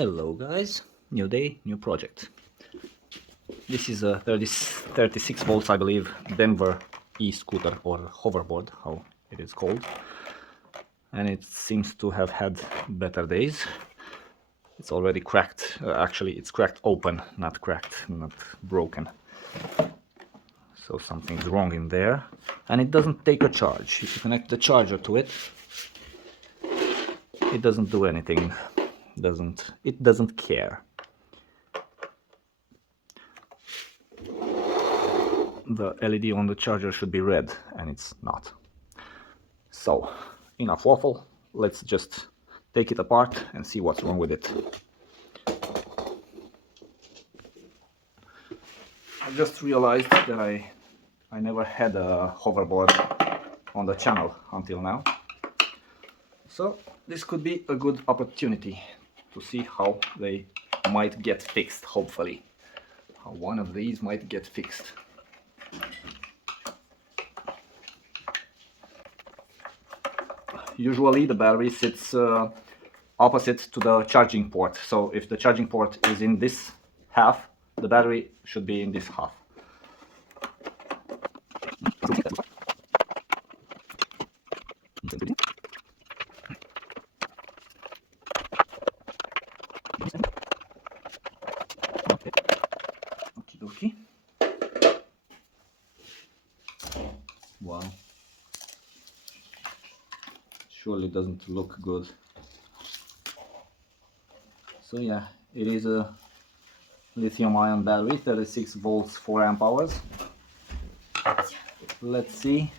Hello guys, new day, new project. This is a 36 volts, I believe, Denver e-scooter or hoverboard, how it is called. And it seems to have had better days. It's already cracked, actually it's cracked open, not cracked, not broken. So something's wrong in there. And it doesn't take a charge. If you connect the charger to it, it doesn't do anything. It doesn't care. The LED on the charger should be red, and it's not. So, enough waffle, let's just take it apart and see what's wrong with it. I just realized that I never had a hoverboard on the channel until now. So this could be a good opportunity to see how they might get fixed, hopefully. How one of these might get fixed. Usually the battery sits opposite to the charging port. So if the charging port is in this half, the battery should be in this half. Okie. Wow. Surely doesn't look good. So yeah, it is a lithium-ion battery, 36 volts, 4 amp hours. Let's see.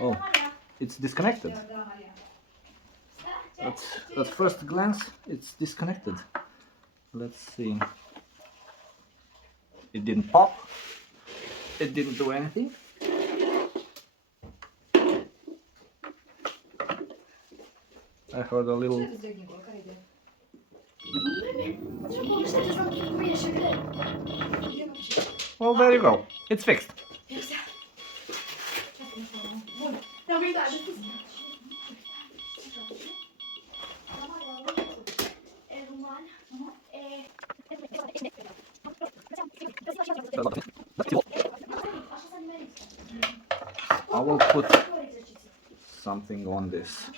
Oh, it's disconnected. At first glance, it's disconnected. Let's see. It didn't pop. It didn't do anything. I heard a little... Well, there you go. It's fixed. I will put something on this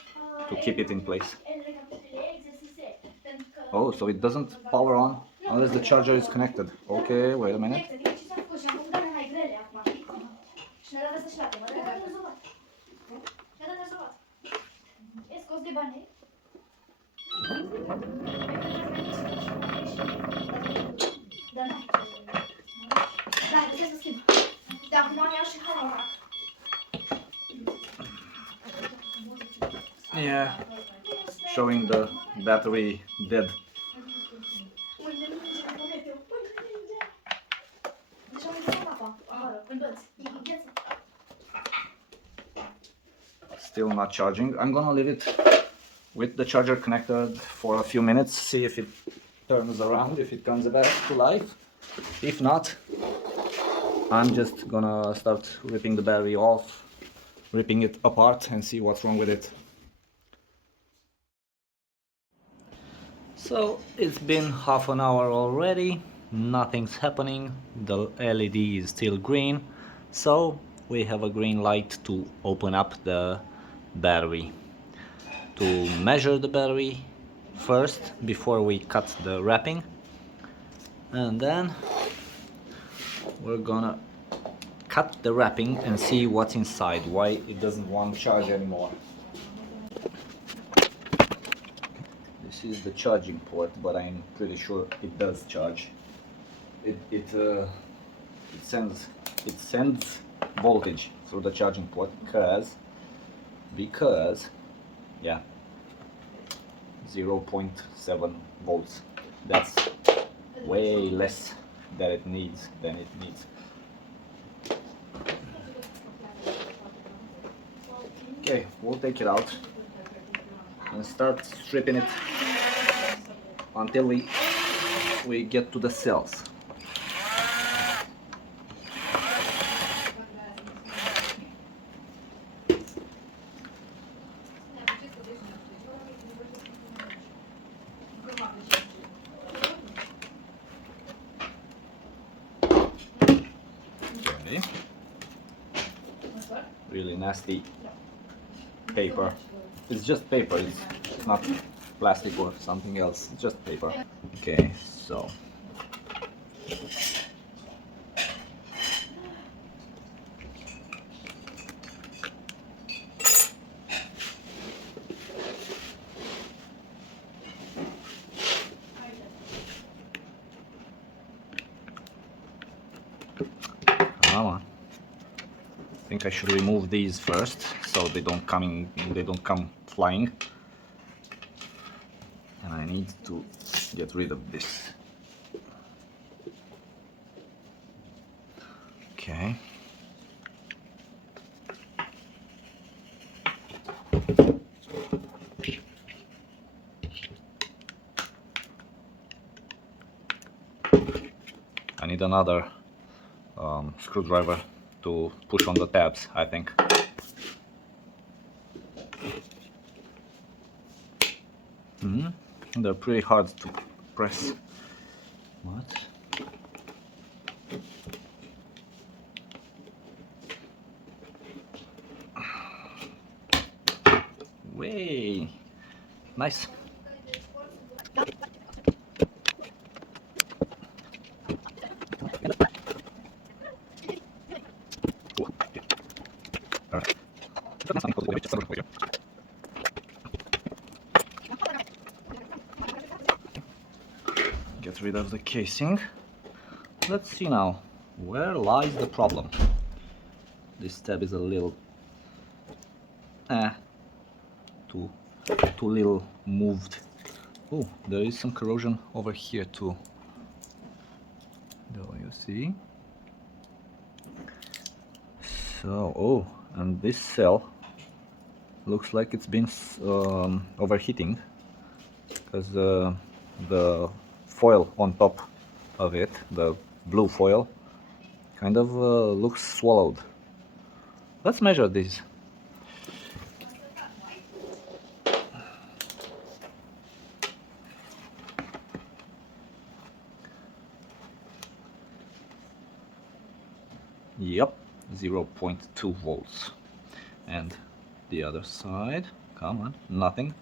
to keep it in place. Oh, so it doesn't power on unless the charger is connected. Okay, wait a minute. Yeah, showing the battery dead. Still not charging. I'm gonna leave it with the charger connected for a few minutes, see if it turns around, if it comes back to life. If not, I'm just gonna start ripping the battery off, ripping it apart and see what's wrong with it. So it's been half an hour already, nothing's happening, the LED is still green, so we have a green light to open up the battery. To measure the battery first before we cut the wrapping, and then we're gonna cut the wrapping and see what's inside, why it doesn't want to charge anymore. This is the charging port, but I'm pretty sure it does charge. It sends voltage through the charging port because yeah, 0.7 volts. That's way less than it needs. Okay, we'll take it out and start stripping it until we get to the cells. nasty paper. It's just paper, it's not plastic or something else, it's just paper. Okay, so come on. I think I should remove these first so they don't come flying. And I need to get rid of this. Okay. I need another screwdriver to push on the tabs, I think. They're pretty hard to press. What? Way nice. Get rid of the casing. Let's see now, where lies the problem? This tab is a little too little moved. Oh, there is some corrosion over here too. Do you see? So, oh, and this cell looks like it's been overheating because the foil on top of it, the blue foil, kind of looks swallowed. Let's measure these. Yep, 0.2 volts. And the other side, come on, nothing.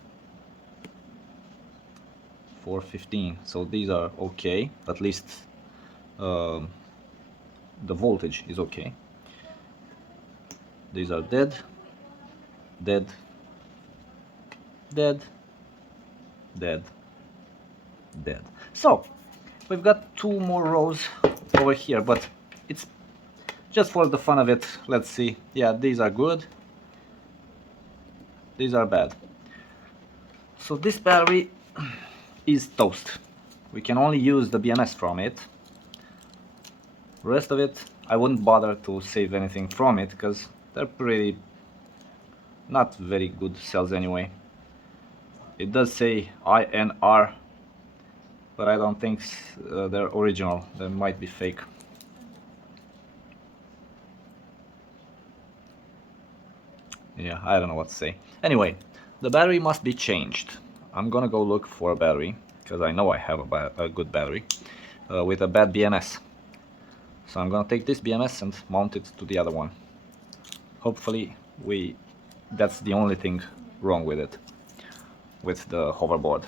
415. So these are okay, at least the voltage is okay. These are dead, dead, dead, dead, dead. So we've got 2 more rows over here, but it's just for the fun of it. Let's see. Yeah, these are good, these are bad. So this battery is toast. We can only use the BMS from it. The rest of it, I wouldn't bother to save anything from it because they're pretty not very good cells anyway. It does say INR, but I don't think they're original. They might be fake. Yeah, I don't know what to say. Anyway, the battery must be changed. I'm gonna go look for a battery because I know I have a good battery with a bad BMS. So I'm gonna take this BMS and mount it to the other one. Hopefully that's the only thing wrong with it, with the hoverboard.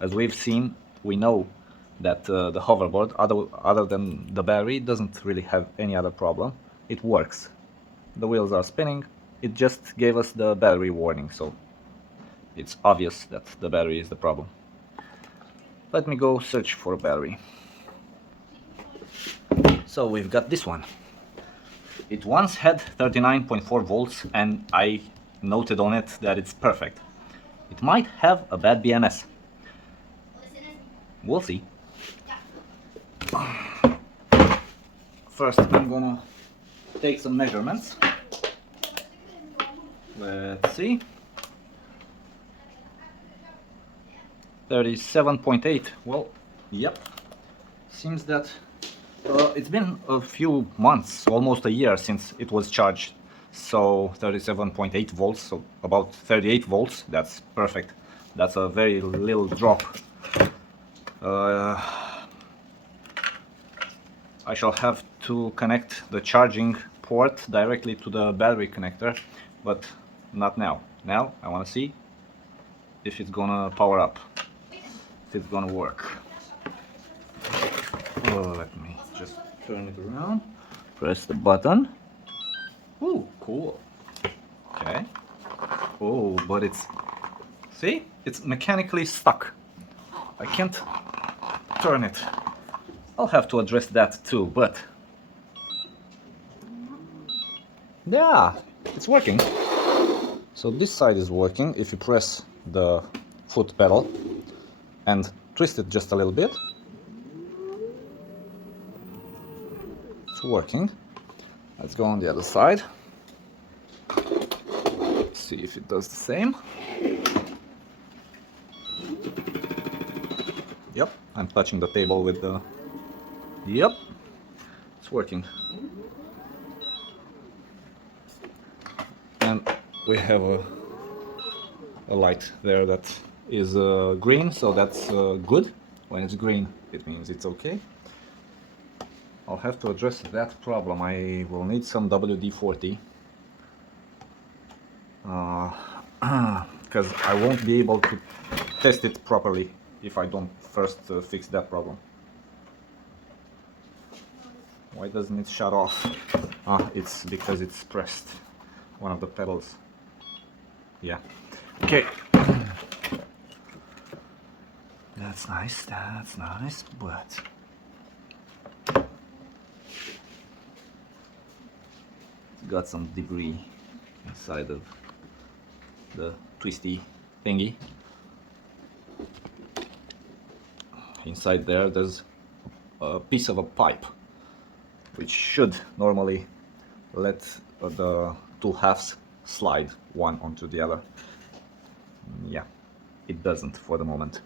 As we've seen, we know that the hoverboard, other than the battery, doesn't really have any other problem. It works. The wheels are spinning. It just gave us the battery warning, so it's obvious that the battery is the problem. Let me go search for a battery. So we've got this one. It once had 39.4 volts and I noted on it that it's perfect. It might have a bad BMS. We'll see. First I'm gonna take some measurements. Let's see. 37.8. Well, yep. Seems that it's been a few months, almost a year since it was charged. So 37.8 volts, so about 38 volts. That's perfect. That's a very little drop. I shall have to connect the charging port directly to the battery connector, but not now. Now I want to see if it's gonna power up, if it's gonna work. Oh, let me just turn it around, press the button. Ooh, cool. Okay. Oh, but it's, see, it's mechanically stuck. I can't turn it. I'll have to address that too, but yeah, it's working. So this side is working. If you press the foot pedal and twist it just a little bit, it's working. Let's go on the other side. See if it does the same. Yep, I'm touching the table with the... Yep, it's working. And we have a light there that is green, so that's good. When it's green, it means it's okay. I'll have to address that problem. I will need some WD-40 because I won't be able to test it properly if I don't first fix that problem. Why doesn't it shut off? Ah, it's because it's pressed. One of the pedals. Yeah. Okay. That's nice, but it's got some debris inside of the twisty thingy. Inside there's a piece of a pipe which should normally let the two halves slide one onto the other. Yeah, it doesn't for the moment.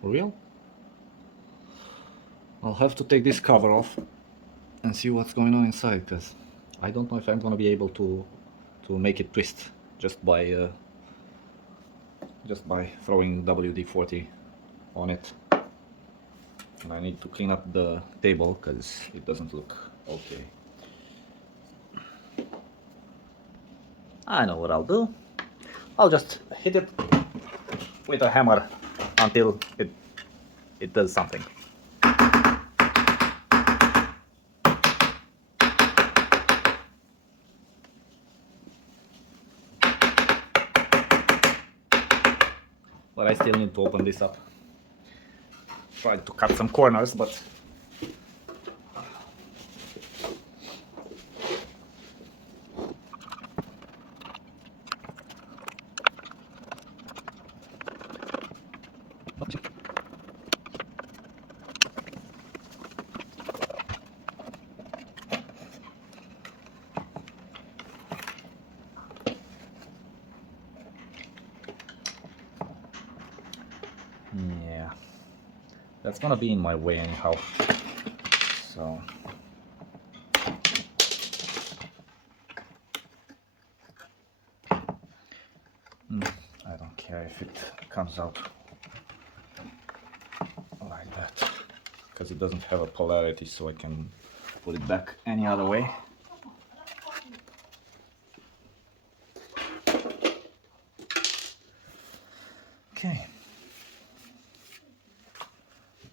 For real? I'll have to take this cover off and see what's going on inside, because I don't know if I'm gonna be able to make it twist just by throwing WD-40 on it. And I need to clean up the table because it doesn't look okay. I know what I'll do. I'll just hit it with a hammer until it does something. But I still need to open this up. Tried to cut some corners, but yeah, that's gonna be in my way anyhow. So I don't care if it comes out like that, because it doesn't have a polarity, so I can put it back any other way. Okay.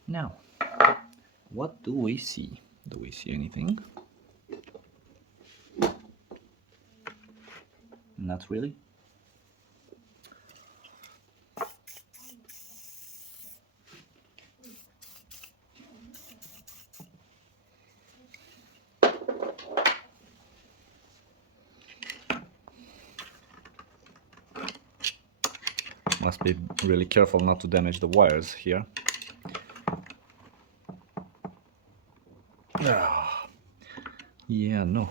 Now, what do we see? Do we see anything? Not really. Must be really careful not to damage the wires here. Yeah, no.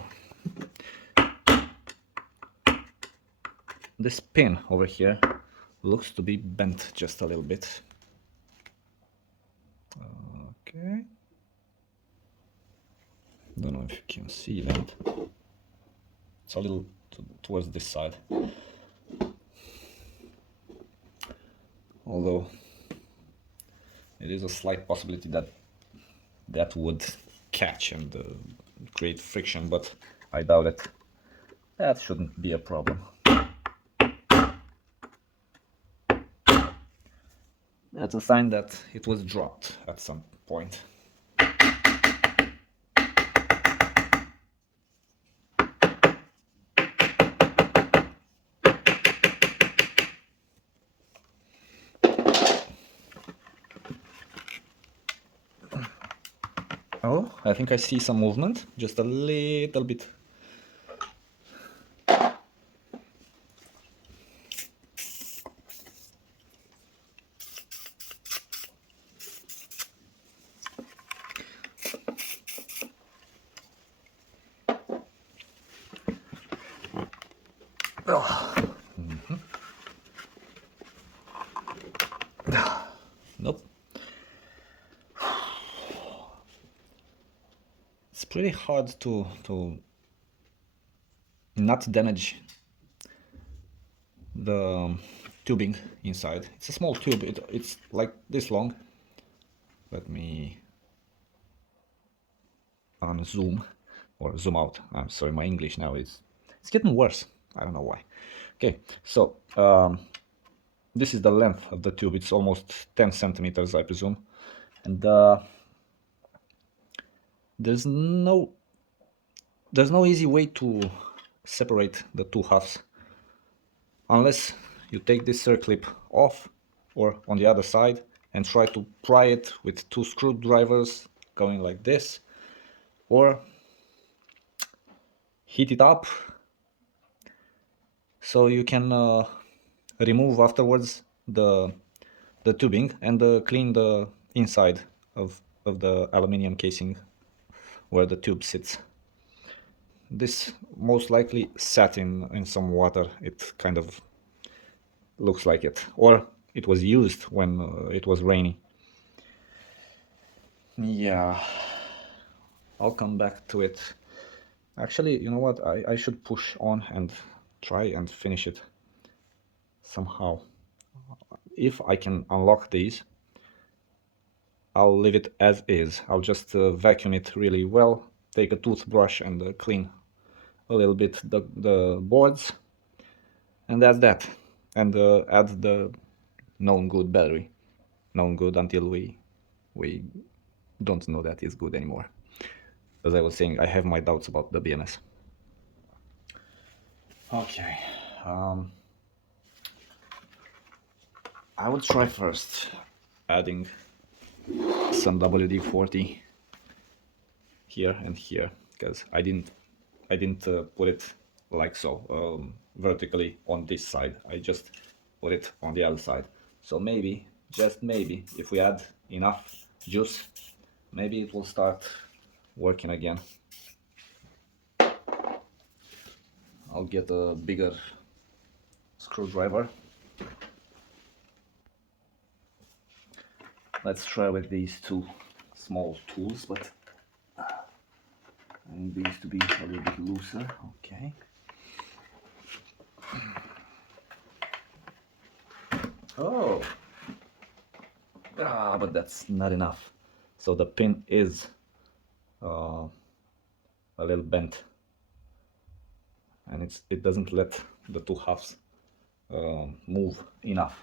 This pin over here looks to be bent just a little bit. Okay. don't know if you can see that. It's a little towards this side. Although it is a slight possibility that that would catch and create friction, but I doubt it. That shouldn't be a problem. That's a sign that it was dropped at some point. Oh, I think I see some movement, just a little bit. Oh. Nope. It's pretty hard to not damage the tubing inside. It's a small tube, it's like this long. Let me unzoom or zoom out. I'm sorry, my English now it's getting worse. I don't know why. Okay, so this is the length of the tube. It's almost 10 centimeters, I presume, and there's no easy way to separate the two halves unless you take this circlip off or on the other side and try to pry it with two screwdrivers going like this, or heat it up so you can remove afterwards the tubing and clean the inside of the aluminium casing where the tube sits. This most likely sat in some water. It kind of looks like it, or it was used when it was rainy. Yeah, I'll come back to it. Actually, you know what, I should push on and try and finish it somehow. If I can unlock these, I'll leave it as is. I'll just vacuum it really well, take a toothbrush and clean a little bit the boards, and that's that. And add the known good battery. Known good until we don't know that it's good anymore. As I was saying, I have my doubts about the BMS. Okay, I would try first adding some WD-40 here and here, because I didn't put it like so vertically on this side. I just put it on the other side. So maybe, just maybe, if we add enough juice, maybe it will start working again. I'll get a bigger screwdriver. Let's try with these two small tools, but I need these to be a little bit looser. Okay. Oh, but that's not enough. So the pin is a little bent, and it doesn't let the two halves move enough.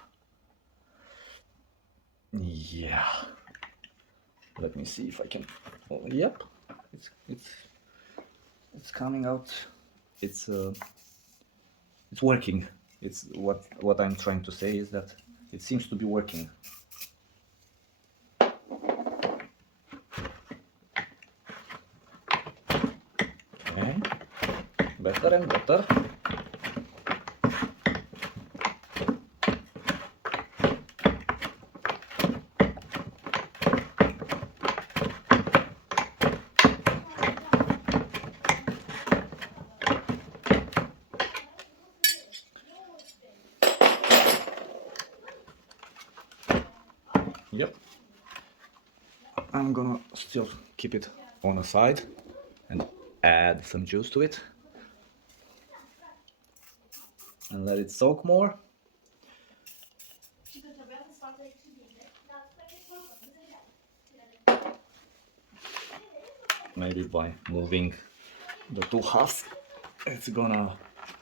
Yeah. Let me see if I can. Oh, yep. It's coming out. It's working. It's what I'm trying to say is that it seems to be working. Okay. Better and better. Yep. I'm gonna still keep it on the side and add some juice to it and let it soak more. Maybe by moving the two halves, it's gonna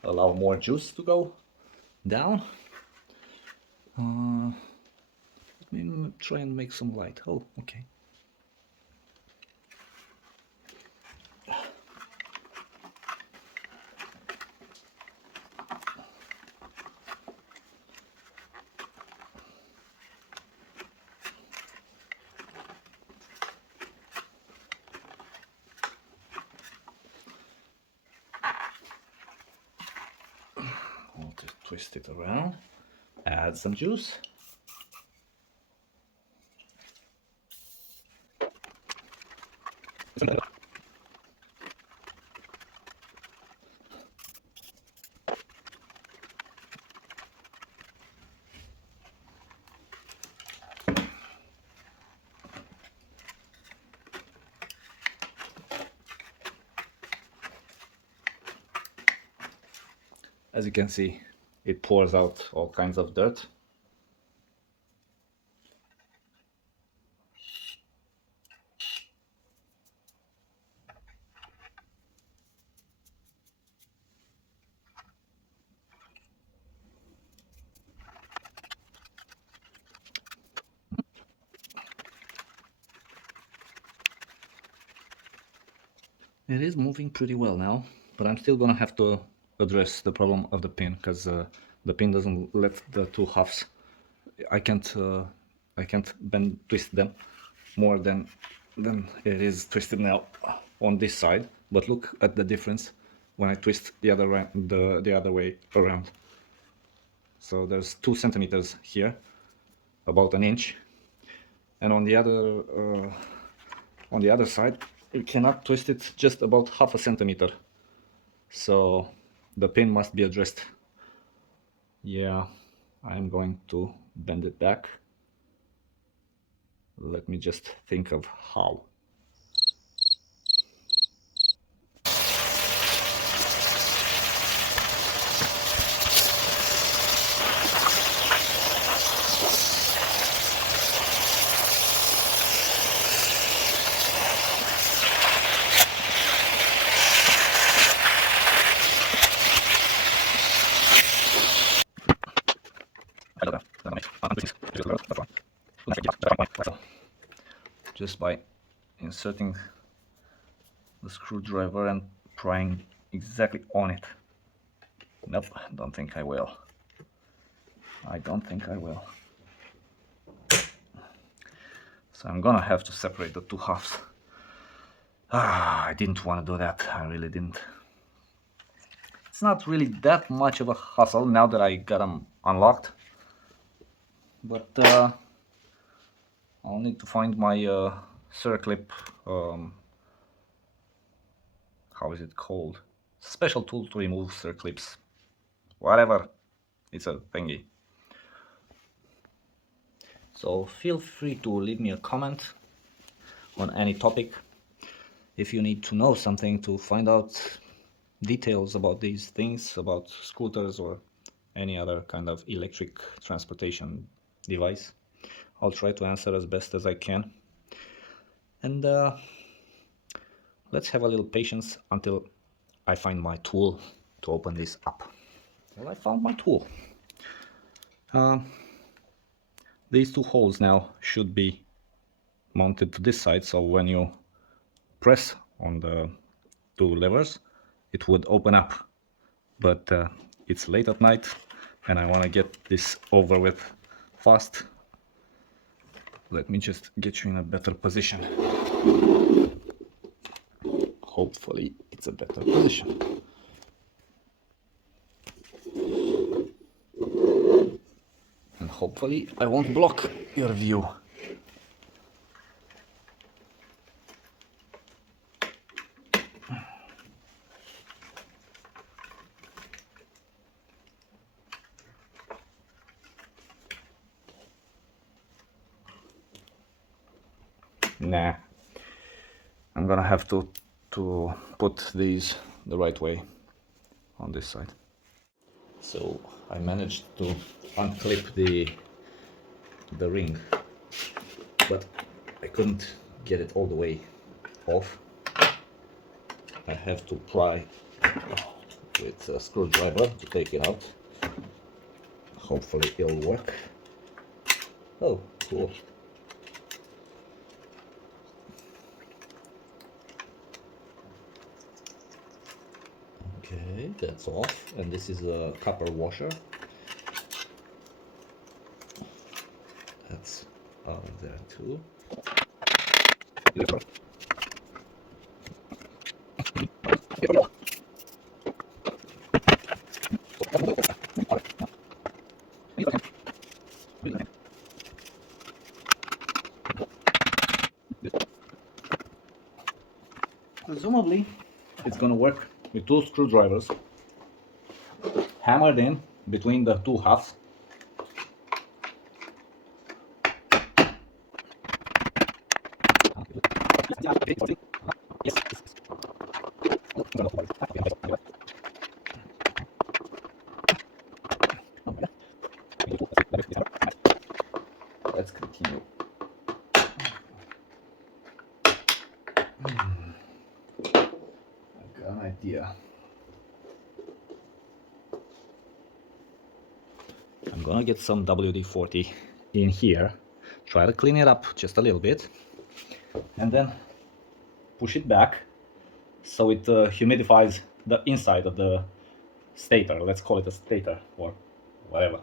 allow more juice to go down. Let me try and make some light. Oh, okay. I'll just twist it around, add some juice. As you can see, it pours out all kinds of dirt. It is moving pretty well now, but I'm still gonna have to address the problem of the pin, because the pin doesn't let the two halves. I can't twist them more than it is twisted now on this side. But look at the difference when I twist the other way around. So there's 2 centimeters here, about an inch, and on the other side you cannot twist it just about half a centimeter. So the pin must be addressed. Yeah, I'm going to bend it back. Let me just think of how. Just by inserting the screwdriver and prying exactly on it. Nope, don't think I will. I don't think I will. So I'm gonna have to separate the two halves. I didn't want to do that. I really didn't. It's not really that much of a hassle now that I got them unlocked. But I'll need to find my circlip. How is it called? Special tool to remove circlips. Whatever. It's a thingy. So feel free to leave me a comment on any topic. If you need to know something, to find out details about these things, about scooters or any other kind of electric transportation device, I'll try to answer as best as I can. And let's have a little patience until I find my tool to open this up. Well, I found my tool. These two holes now should be mounted to this side, so when you press on the two levers, it would open up. But it's late at night and I want to get this over with fast. Let me just get you in a better position. Hopefully it's a better position. And hopefully I won't block your view. Nah, I'm gonna have to to put these the right way on this side. So I managed to unclip the ring, but I couldn't get it all the way off. I have to pry with a screwdriver to take it out. Hopefully it'll work. Oh, cool. Okay, that's off, and this is a copper washer. That's out there too. Presumably, it's gonna work with two screwdrivers hammered in between the two halves. Let's continue. I've got an idea. I'm gonna get some WD-40 in here, try to clean it up just a little bit, and then push it back so it humidifies the inside of the stator. Let's call it a stator or whatever.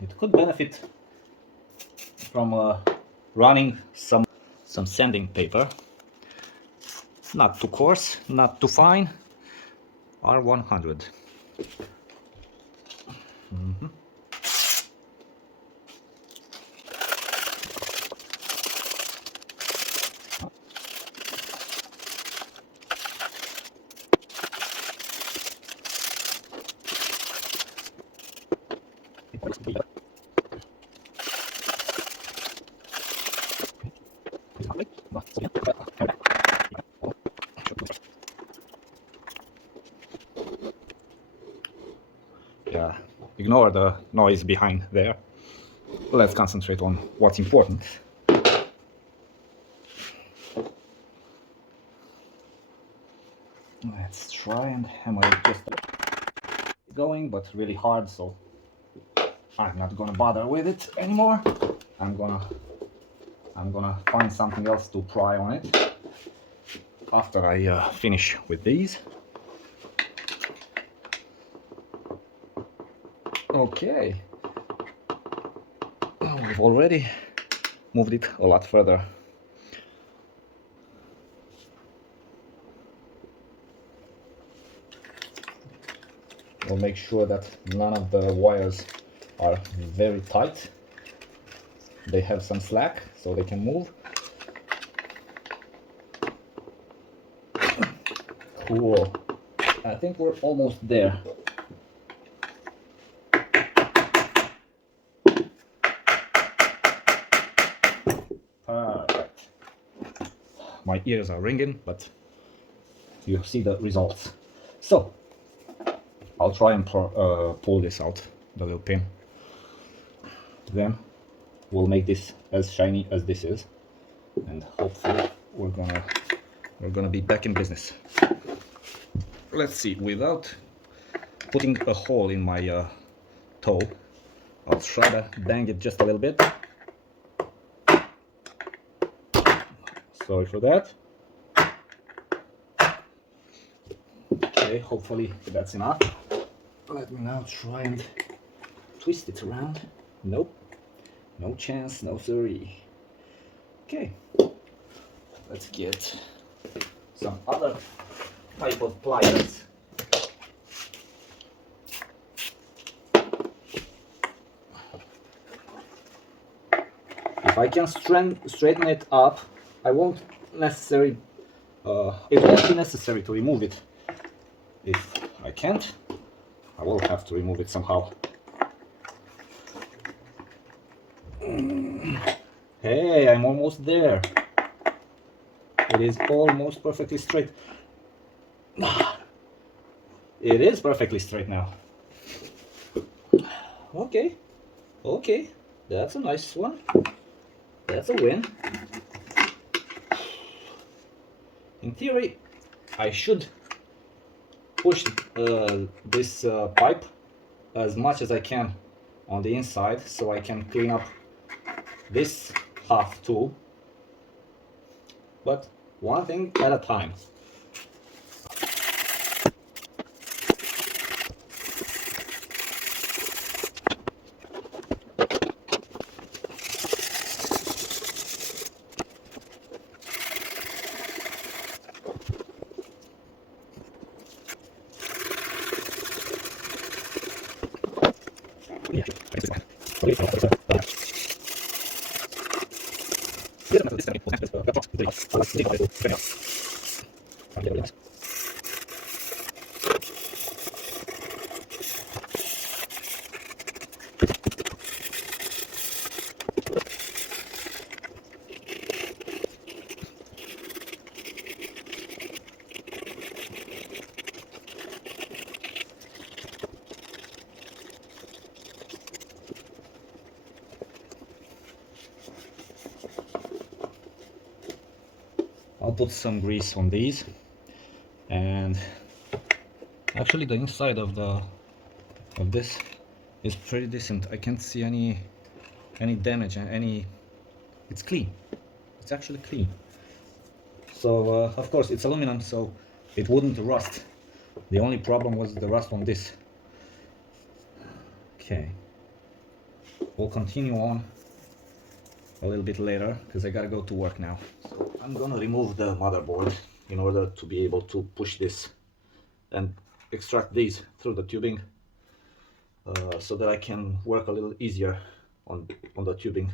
It could benefit from running some sanding paper. Not too coarse, not too fine. R100. Yeah, ignore the noise behind there. Let's concentrate on what's important. Let's try and hammer it just going, but really hard, so I'm not gonna bother with it anymore. I'm gonna find something else to pry on it after I finish with these. Okay, we've already moved it a lot further. We'll make sure that none of the wires are very tight. They have some slack so they can move. Cool. I think we're almost there. Perfect. My ears are ringing, but you see the results. So I'll try and pull this out, the little pin. Then we'll make this as shiny as this is, and hopefully we're gonna be back in business. Let's see, without putting a hole in my toe, I'll try to bang it just a little bit. Sorry for that. Okay, hopefully that's enough. Let me now try and twist it around. Nope, no chance, no siree. Okay, let's get some other type of pliers. If I can straighten it up, I won't necessarily. It won't be necessary to remove it. If I can't, I will have to remove it somehow. Hey, I'm almost there. It is almost perfectly straight. It is perfectly straight now. Okay, okay, that's a nice one. That's a win. In theory, I should push this pipe as much as I can on the inside so I can clean up this half too. But one thing at a time. I'll put some grease on these, and actually the inside of this is pretty decent. I can't see any damage, it's clean. It's actually clean. So of course it's aluminum, so it wouldn't rust. The only problem was the rust on this. Okay, we'll continue on a little bit later because I gotta go to work now. So I'm gonna remove the motherboard in order to be able to push this and extract these through the tubing so that I can work a little easier on the tubing.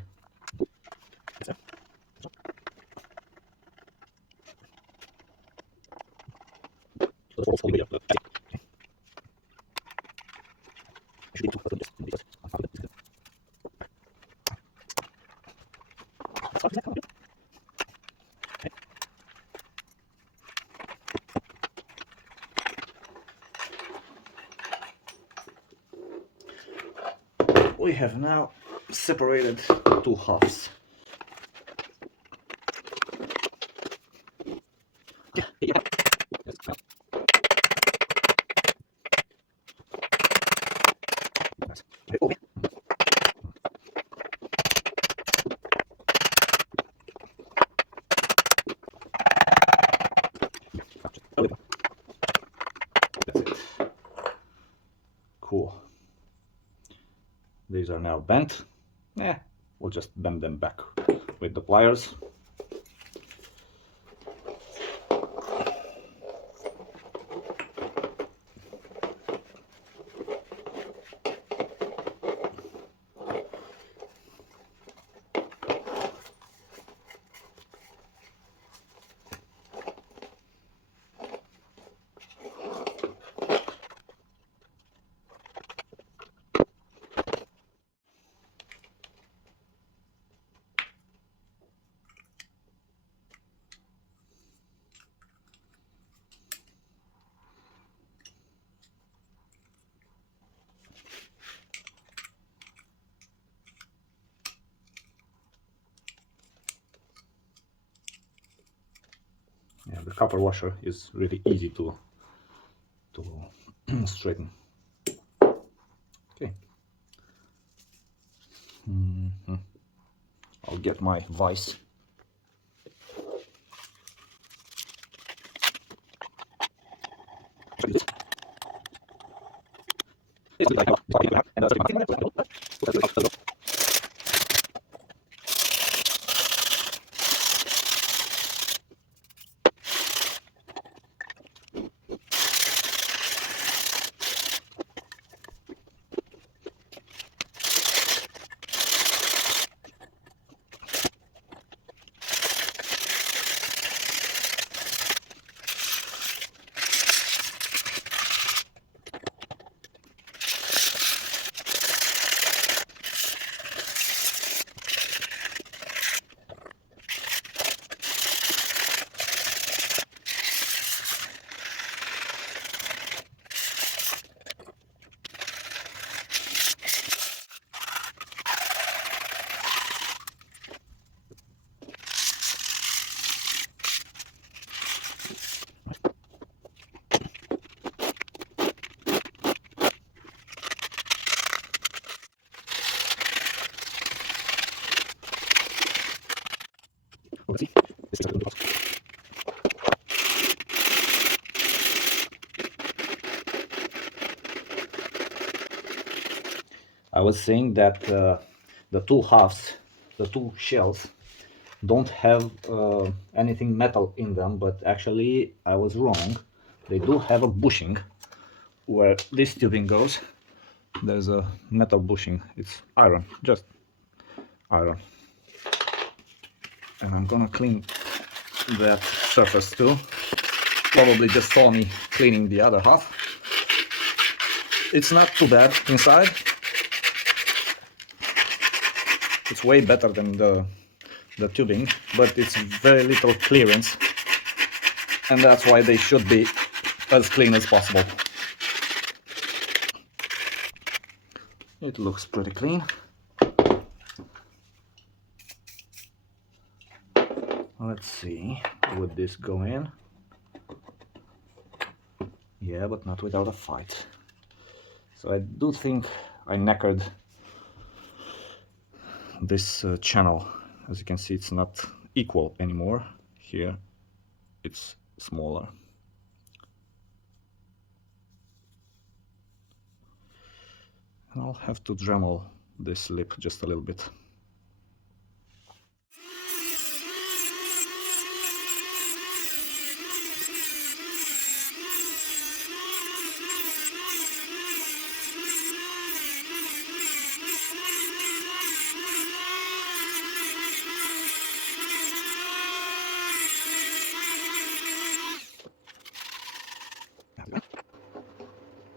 We have now separated two halves. That's it. Cool. These are now bent. We'll just bend them back with the pliers. Yeah, the copper washer is really easy to straighten. Okay. I'll get my vise. I was saying that the two halves, the two shells, don't have anything metal in them, but actually I was wrong. They do have a bushing where this tubing goes. There's a metal bushing. It's iron, just iron. And I'm gonna clean that surface too. Probably just saw me cleaning the other half. It's not too bad inside. It's way better than the tubing, but it's very little clearance, and that's why they should be as clean as possible. It looks pretty clean. Let's see, would this go in? Yeah, but not without a fight. So I do think I knackered this channel. As you can see, it's not equal anymore. Here it's smaller. And I'll have to Dremel this lip just a little bit.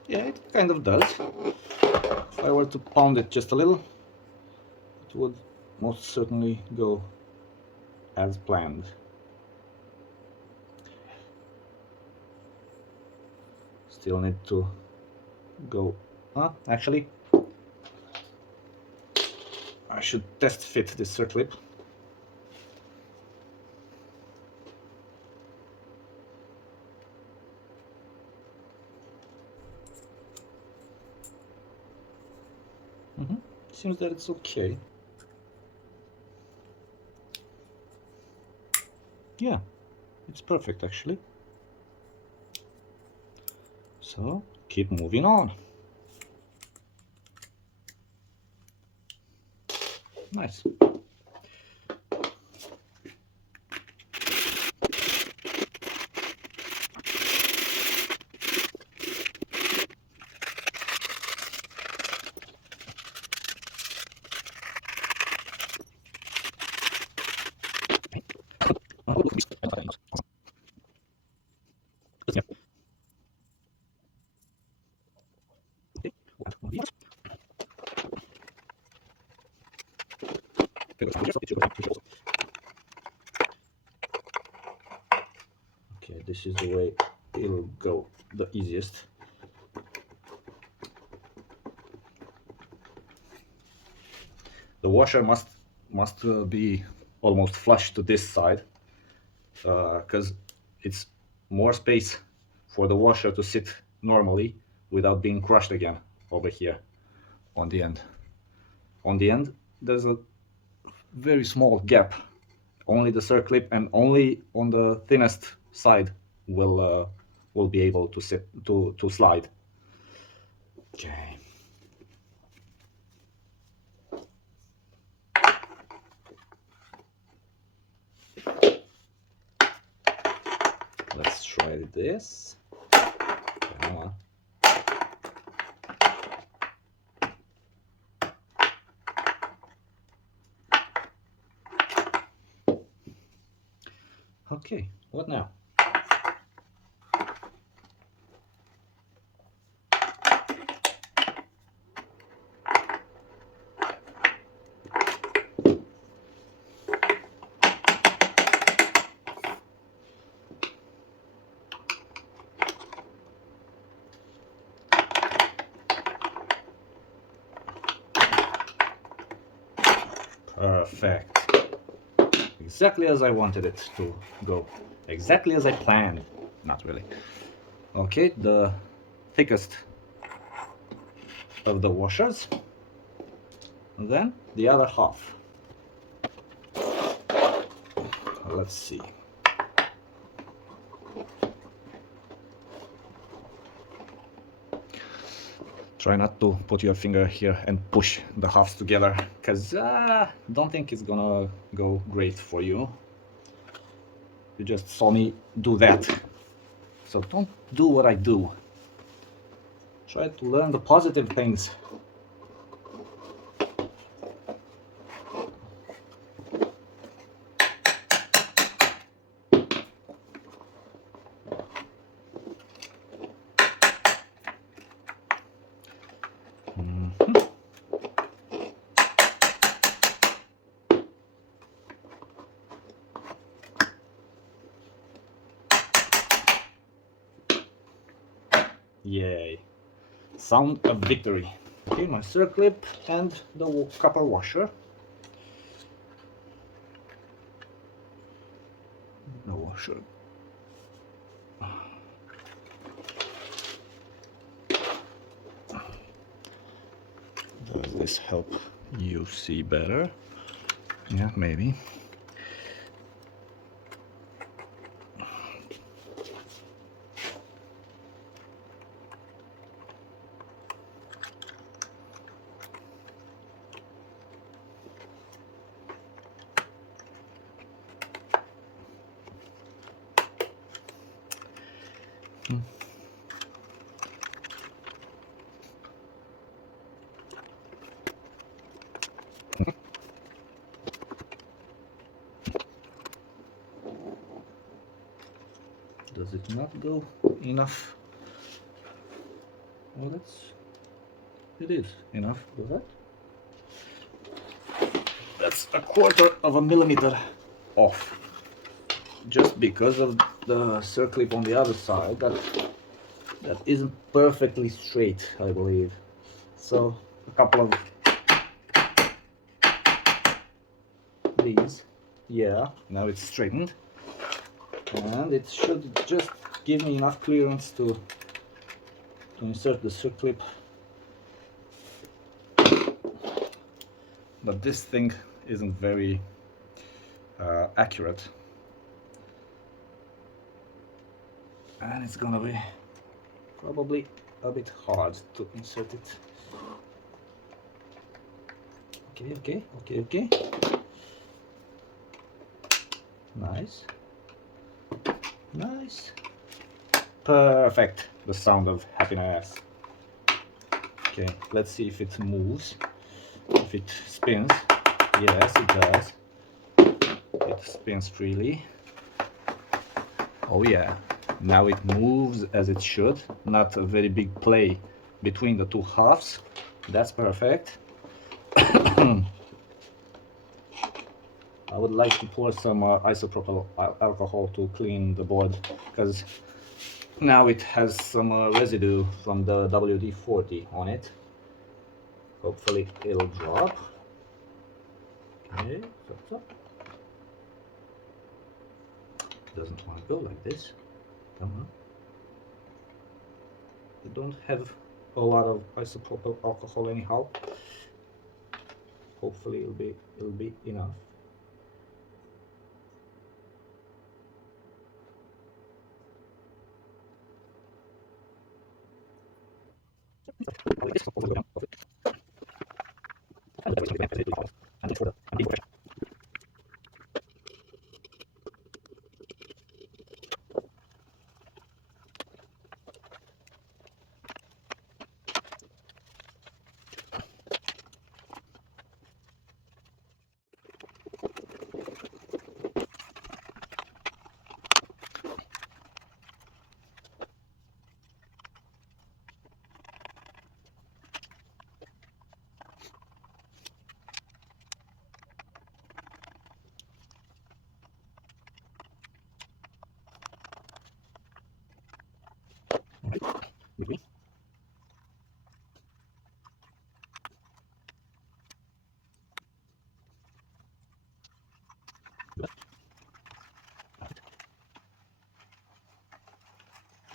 Yeah, it kind of does. If I were to pound it just a little, it would most certainly go as planned. Still need to go. Actually, I should test fit this circlip. Seems that it's okay. Yeah, it's perfect actually. So keep moving on. Nice. Okay, this is the way it'll go the easiest. The washer must be almost flush to this side, because it's more space for the washer to sit normally without being crushed again over here on the end. On the end, there's a very small gap. Only the circlip and only on the thinnest side will be able to sit to slide. Okay. Let's try this. Come on. Okay, what now? Perfect. Exactly as I wanted it to go. Exactly as I planned. Not really. Okay, the thickest of the washers. And then the other half. Let's see. Try not to put your finger here and push the halves together, because don't think it's gonna go great for you. You just saw me do that, so don't do what I do. Try to learn the positive things. Yay! Sound of victory. Okay, my circlip and the copper washer. The washer. Does this help you see better? Yeah, maybe. Does it not go enough? Well, it is enough. Does that? That's a quarter of a millimeter off. Just because of the circlip on the other side that isn't perfectly straight, I believe. So a couple of these. Yeah, now it's straightened. And it should just give me enough clearance to insert the circlip. But this thing isn't very accurate, and it's gonna be probably a bit hard to insert it. Okay. Nice. Perfect. The sound of happiness. Okay, let's see if it moves. If it spins. Yes, it does. It spins freely. Oh yeah. Now it moves as it should. Not a very big play between the two halves. That's perfect. I would like to pour some isopropyl alcohol to clean the board, because now it has some residue from the WD-40 on it. Hopefully it'll drop. Okay, so. Doesn't want to go like this. Come on. I don't have a lot of isopropyl alcohol anyhow. Hopefully it'll be enough.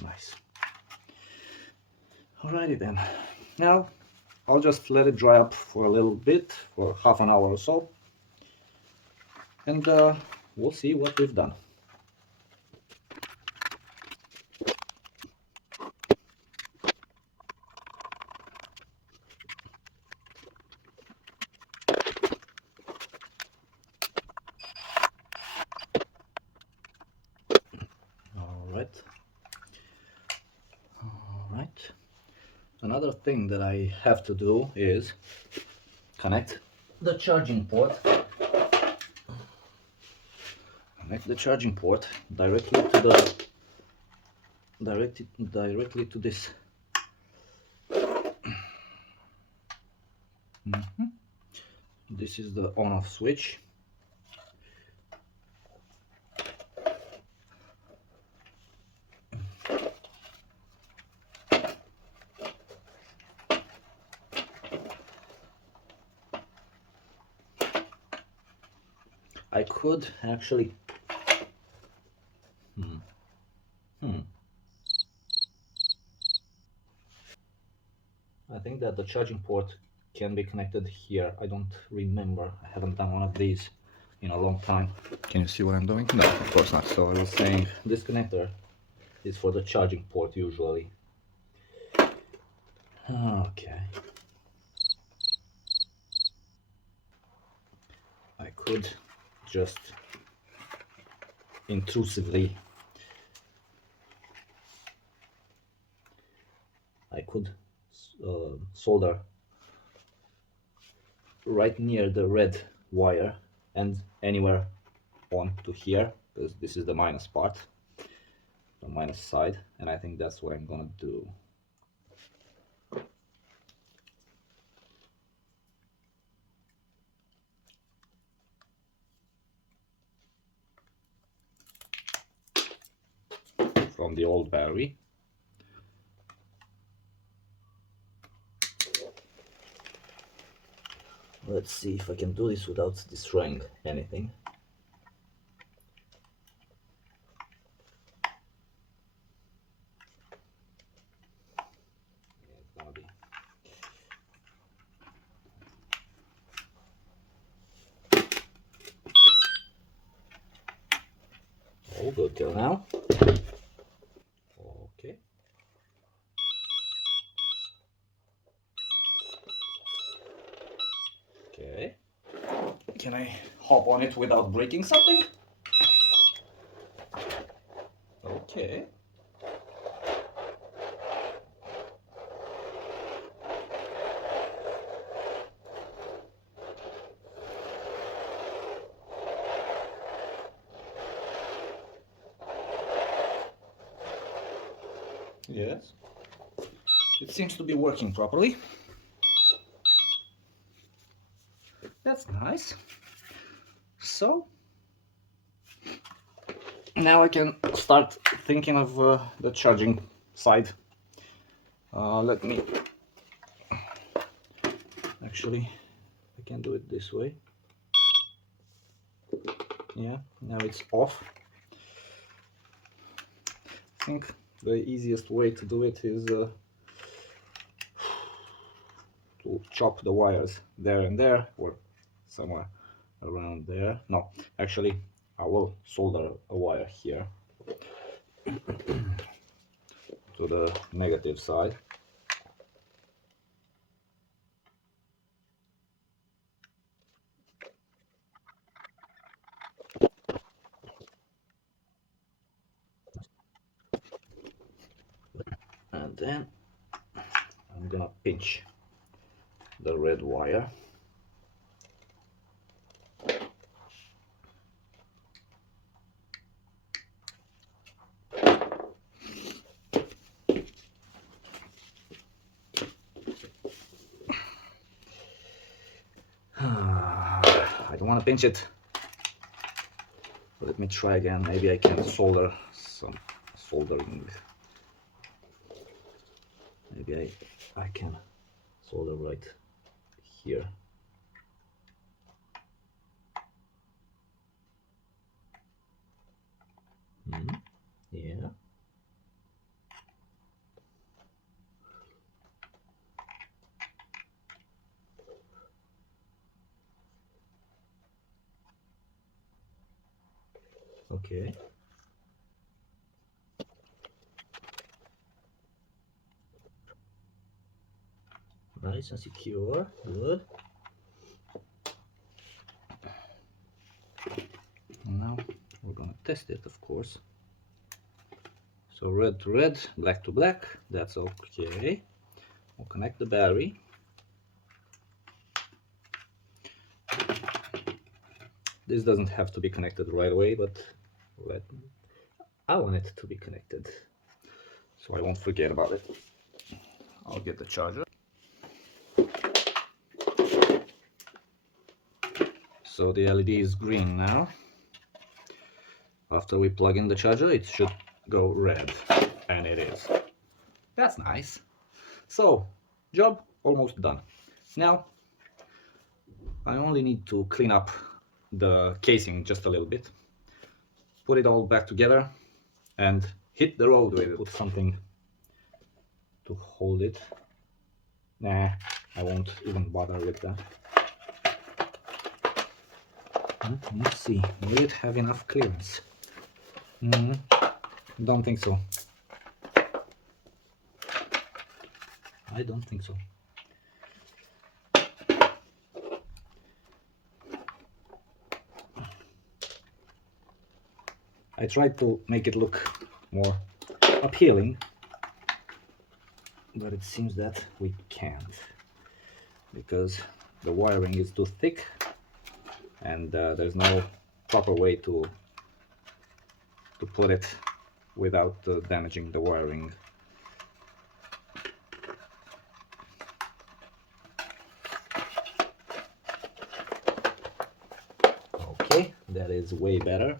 Nice. Alrighty then. Now I'll just let it dry up for a little bit, for half an hour or so, and we'll see what we've done. Right. Another thing that I have to do is connect the charging port. Connect the charging port directly to the directly to this. This is the on-off switch. I could actually I think that the charging port can be connected here. I don't remember. I haven't done one of these in a long time. Can you see what I'm doing? No, of course not. So I was saying this connector is for the charging port usually. Okay. I could just intrusively solder right near the red wire and anywhere on to here, because this is the minus part, the minus side, and I think that's what I'm gonna do. From the old battery. Let's see if I can do this without destroying anything. Yeah, it's gonna be. All good till now. Okay. Okay. Can I hop on it without breaking something? Okay. Yes. It seems to be working properly. That's nice. So now I can start thinking of the charging side. Let me actually, I can do it this way. Yeah, now it's off. I think the easiest way to do it is to chop the wires there and there, or somewhere around there. No, actually I will solder a wire here to the negative side. And then I'm gonna pinch the red wire. I don't want to pinch it. Let me try again. Maybe I can solder some soldering. Maybe I can solder right here. Yeah. Okay. Nice and secure. Good. Now we're gonna test it, of course. So red to red, black to black, that's okay. We'll connect the battery. This doesn't have to be connected right away, but I want it to be connected, so I won't forget about it. I'll get the charger. So the LED is green now. After we plug in the charger, it should go red, and it is. That's nice. So, job almost done. Now, I only need to clean up the casing just a little bit, put it all back together, and hit the road with it. Put something to hold it. Nah, I won't even bother with that. Let's see, will it have enough clearance? Don't think so. I don't think so. I tried to make it look more appealing, but it seems that we can't, because the wiring is too thick and there's no proper way to put it without damaging the wiring. Okay, that is way better.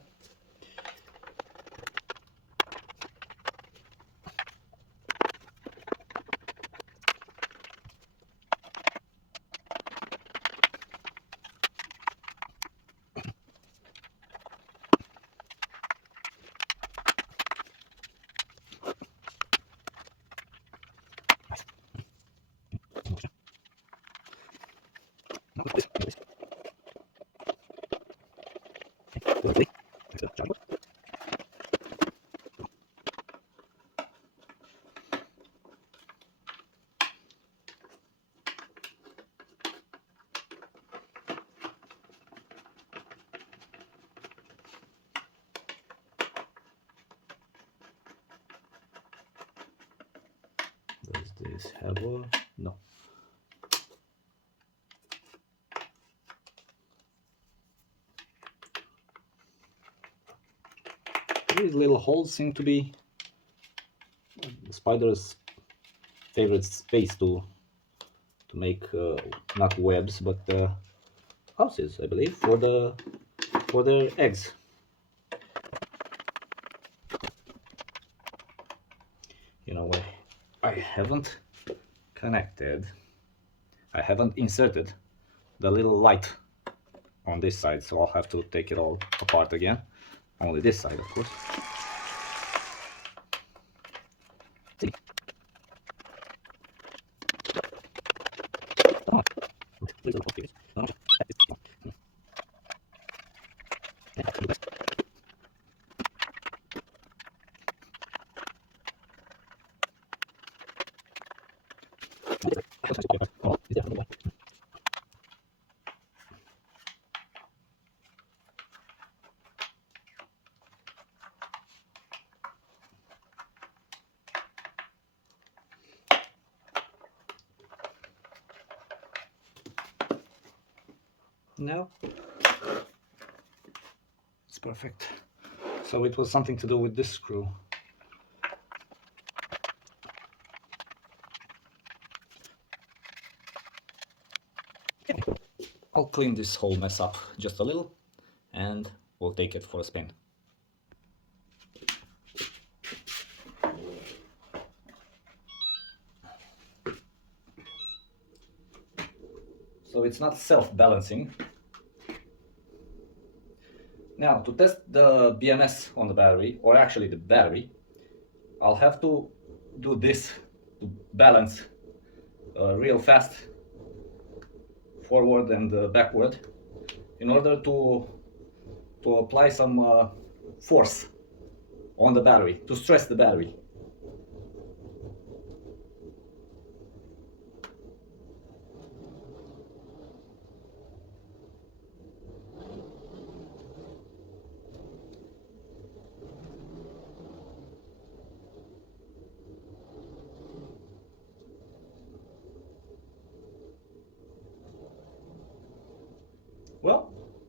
Does this have a... no. These little holes seem to be the spider's favorite space to make not webs but houses, I believe, for their eggs. You know, I haven't connected, I haven't inserted the little light on this side, so I'll have to take it all apart again. Only this side, of course. No, it's perfect. So it was something to do with this screw. I'll clean this whole mess up just a little and we'll take it for a spin. So it's not self-balancing. Now, to test the BMS on the battery, or actually the battery, I'll have to do this to balance real fast, forward and backward, in order to apply some force on the battery, to stress the battery.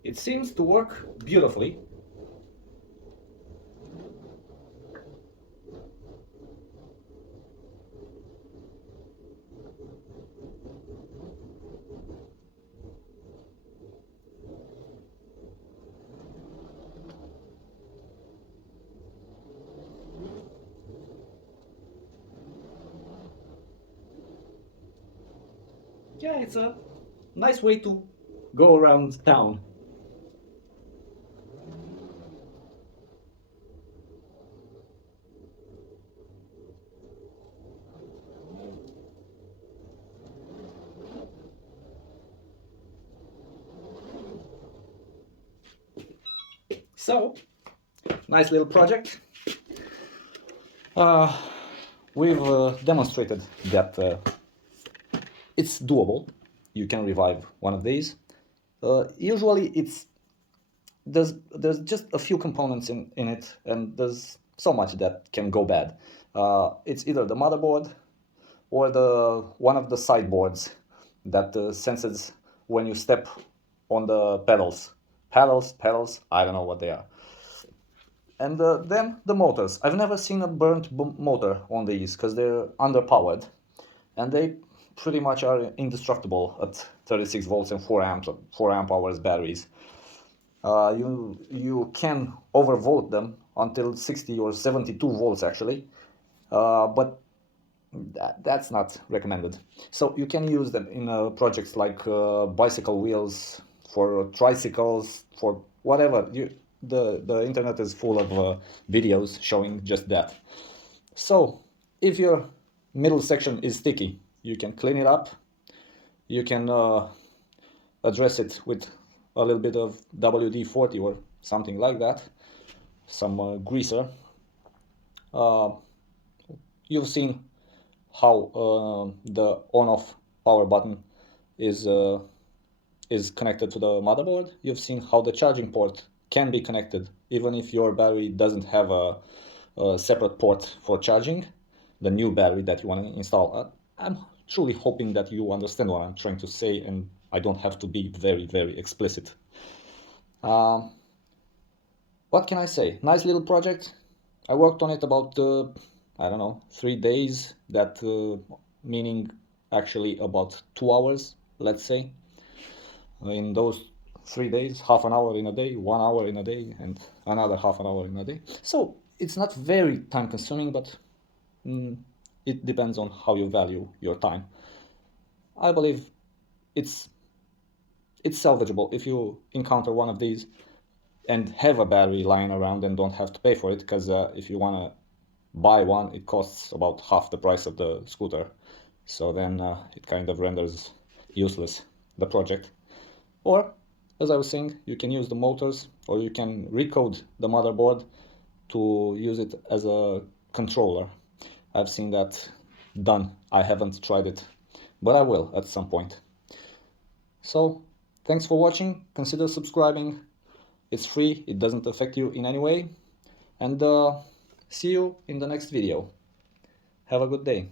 It seems to work beautifully. Yeah, it's a nice way to go around town. So, nice little project. Uh, we've demonstrated that it's doable. You can revive one of these. Usually, there's just a few components in it, and there's so much that can go bad. It's either the motherboard or the one of the sideboards that senses when you step on the pedals. Pedals. I don't know what they are. And then the motors. I've never seen a burnt motor on these because they're underpowered, and they pretty much are indestructible at 36 volts and 4 amp hours batteries. You can overvolt them until 60 or 72 volts actually, but that's not recommended. So you can use them in projects like bicycle wheels, for tricycles, for whatever. The internet is full of videos showing just that. So if your middle section is sticky, you can clean it up. You can address it with a little bit of WD-40 or something like that, some greaser. Uh, you've seen how the on-off power button is uh, is connected to the motherboard. You've seen how the charging port can be connected even if your battery doesn't have a separate port for charging the new battery that you want to install. I'm truly hoping that you understand what I'm trying to say and I don't have to be very, very explicit. Um, what can I say? Nice little project. I worked on it about, I don't know, 3 days. That meaning actually about 2 hours, let's say. In those 3 days, half an hour in a day, 1 hour in a day, and another half an hour in a day. So it's not very time consuming, but it depends on how you value your time. I believe it's it's salvageable if you encounter one of these and have a battery lying around and don't have to pay for it, because if you want to buy one, it costs about half the price of the scooter. So then it kind of renders useless the project. Or, as I was saying, you can use the motors, or you can recode the motherboard to use it as a controller. I've seen that done. I haven't tried it, but I will at some point. So, thanks for watching. Consider subscribing. It's free, it doesn't affect you in any way. And see you in the next video. Have a good day.